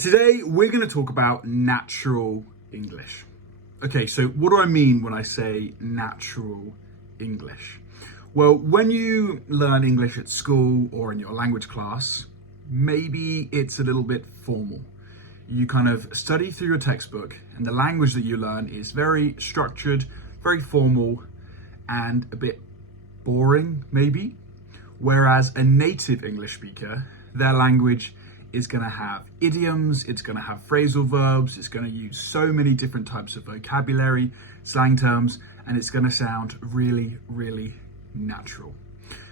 Today, we're going to talk about natural English. Okay, so what do I mean when I say natural English? Well, when you learn English at school or in your language class, maybe it's a little bit formal. You kind of study through your textbook, and the language that you learn is very structured, very formal, and a bit boring, maybe. Whereas a native English speaker, their language is going to have idioms, it's going to have phrasal verbs, it's going to use so many different types of vocabulary, slang terms, and it's going to sound really, really natural.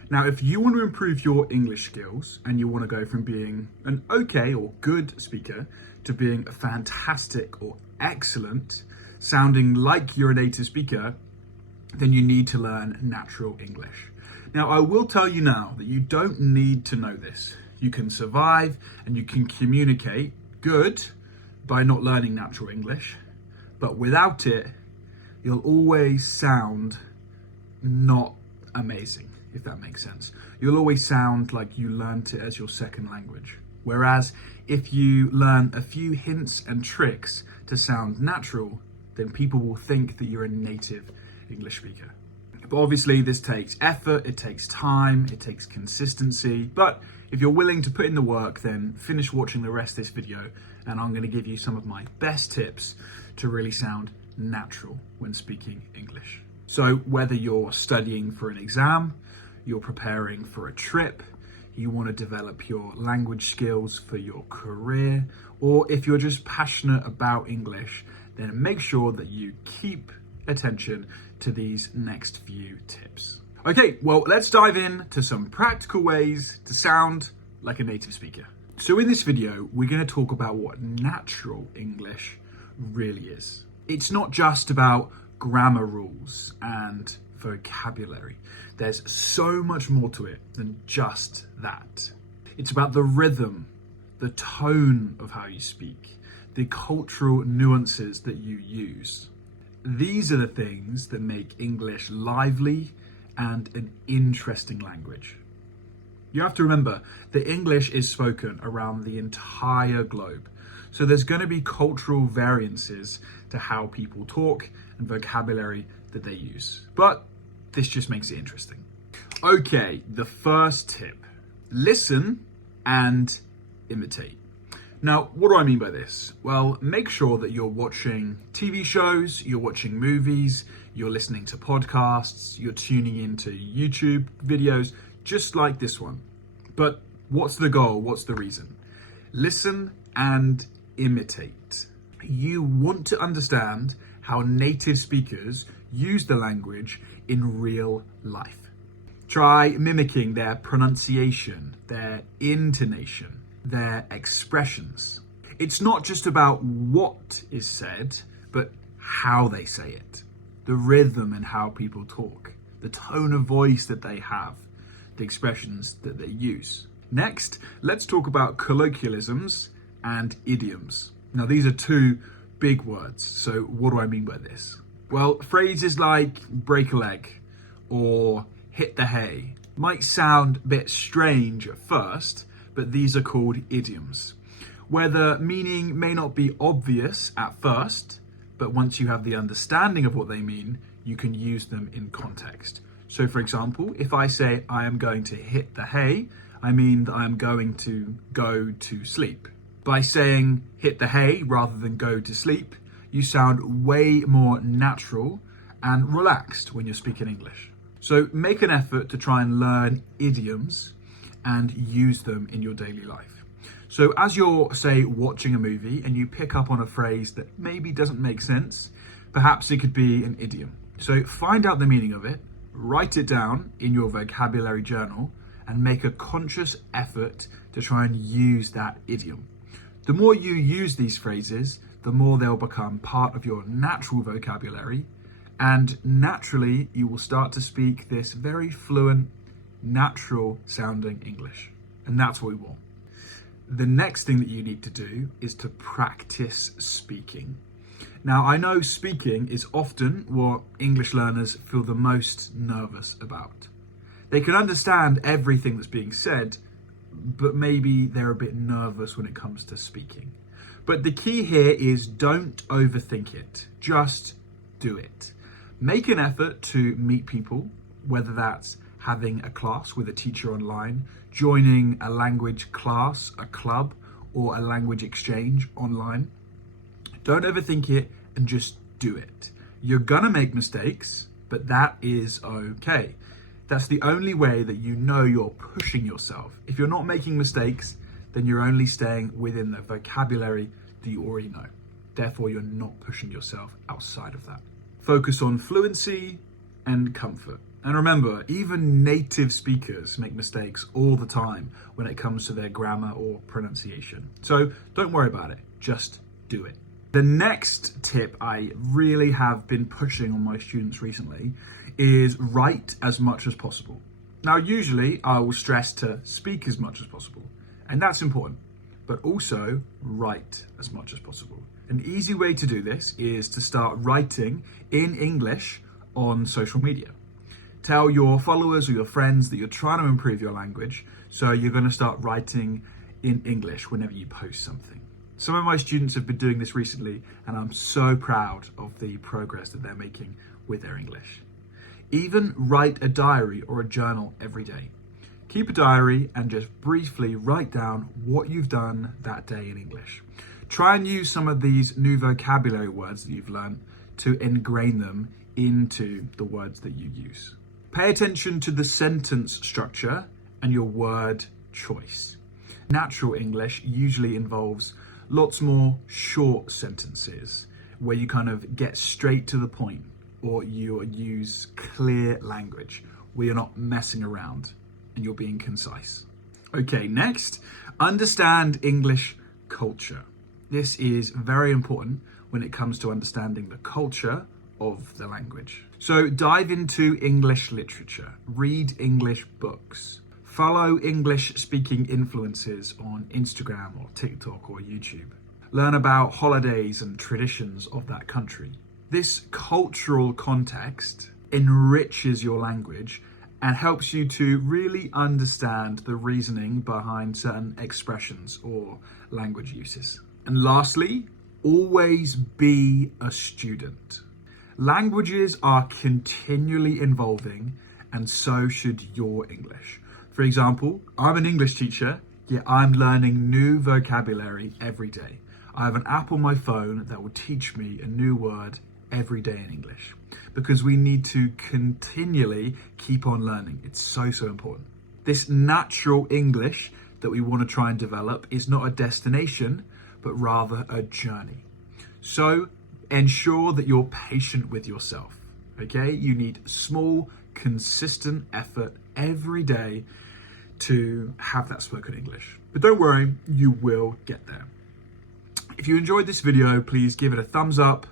Now, if you want to improve your English skills and you want to go from being an okay or good speaker to being a fantastic or excellent, sounding like you're a native speaker, then you need to learn natural English. Now, I will tell you now that you don't need to know this. You can survive and you can communicate good by not learning natural English, but without it, you'll always sound not amazing, if that makes sense. You'll always sound like you learnt it as your second language. Whereas if you learn a few hints and tricks to sound natural, then people will think that you're a native English speaker. But obviously this takes effort, it takes time, it takes consistency. But if you're willing to put in the work, then finish watching the rest of this video and I'm going to give you some of my best tips to really sound natural when speaking English. So whether you're studying for an exam, you're preparing for a trip, you want to develop your language skills for your career, or if you're just passionate about English, then make sure that you keep attention to these next few tips. Okay, well, let's dive in to some practical ways to sound like a native speaker. So in this video, we're going to talk about what natural English really is. It's not just about grammar rules and vocabulary. There's so much more to it than just that. It's about the rhythm, the tone of how you speak, the cultural nuances that you use. These are the things that make English lively and an interesting language. You have to remember that English is spoken around the entire globe. So there's going to be cultural variances to how people talk and vocabulary that they use. But this just makes it interesting. Okay, the first tip. Listen and imitate. Now, what do I mean by this? Well, make sure that you're watching TV shows, you're watching movies, you're listening to podcasts, you're tuning into YouTube videos, just like this one. But what's the goal? What's the reason? Listen and imitate. You want to understand how native speakers use the language in real life. Try mimicking their pronunciation, their intonation, their expressions. It's not just about what is said, but how they say it. The rhythm and how people talk, the tone of voice that they have, the expressions that they use. Next, let's talk about colloquialisms and idioms. Now, these are two big words. So what do I mean by this? Well, phrases like break a leg or hit the hay might sound a bit strange at first, but these are called idioms, where the meaning may not be obvious at first, but once you have the understanding of what they mean, you can use them in context. So for example, if I say I am going to hit the hay, I mean that I am going to go to sleep. By saying hit the hay rather than go to sleep, you sound way more natural and relaxed when you're speaking English. So make an effort to try and learn idioms and use them in your daily life. So as you're, say, watching a movie and you pick up on a phrase that maybe doesn't make sense, perhaps it could be an idiom. So find out the meaning of it, write it down in your vocabulary journal, and make a conscious effort to try and use that idiom. The more you use these phrases, the more they'll become part of your natural vocabulary, and naturally you will start to speak this very fluent, natural sounding English. And that's what we want. The next thing that you need to do is to practice speaking. Now, I know speaking is often what English learners feel the most nervous about. They can understand everything that's being said, but maybe they're a bit nervous when it comes to speaking. But the key here is don't overthink it. Just do it. Make an effort to meet people, whether that's having a class with a teacher online, joining a language class, a club, or a language exchange online. Don't overthink it and just do it. You're gonna make mistakes, but that is okay. That's the only way that you know you're pushing yourself. If you're not making mistakes, then you're only staying within the vocabulary that you already know. Therefore, you're not pushing yourself outside of that. Focus on fluency and comfort. And remember, even native speakers make mistakes all the time when it comes to their grammar or pronunciation. So don't worry about it, just do it. The next tip I really have been pushing on my students recently is write as much as possible. Now, usually I will stress to speak as much as possible, and that's important, but also write as much as possible. An easy way to do this is to start writing in English on social media. Tell your followers or your friends that you're trying to improve your language, so you're going to start writing in English whenever you post something. Some of my students have been doing this recently, and I'm so proud of the progress that they're making with their English. Even write a diary or a journal every day. Keep a diary and just briefly write down what you've done that day in English. Try and use some of these new vocabulary words that you've learned to ingrain them into the words that you use. Pay attention to the sentence structure and your word choice. Natural English usually involves lots more short sentences where you kind of get straight to the point, or you use clear language where you're not messing around and you're being concise. Okay, next, understand English culture. This is very important when it comes to understanding the culture of the language. So dive into English literature, read English books, follow English speaking influencers on Instagram or TikTok or YouTube. Learn about holidays and traditions of that country. This cultural context enriches your language and helps you to really understand the reasoning behind certain expressions or language uses. And lastly, always be a student. Languages are continually evolving, and so should your English. For example, I'm an English teacher, yet I'm learning new vocabulary every day. I have an app on my phone that will teach me a new word every day in English, because we need to continually keep on learning. It's so important. This natural English that we want to try and develop is not a destination, but rather a journey. So ensure that you're patient with yourself, okay? You need small, consistent effort every day to have that spoken English. But don't worry, you will get there. If you enjoyed this video, please give it a thumbs up,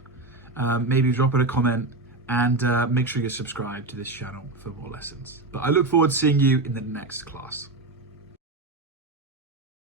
maybe drop it a comment, and make sure you're subscribed to this channel for more lessons. But I look forward to seeing you in the next class.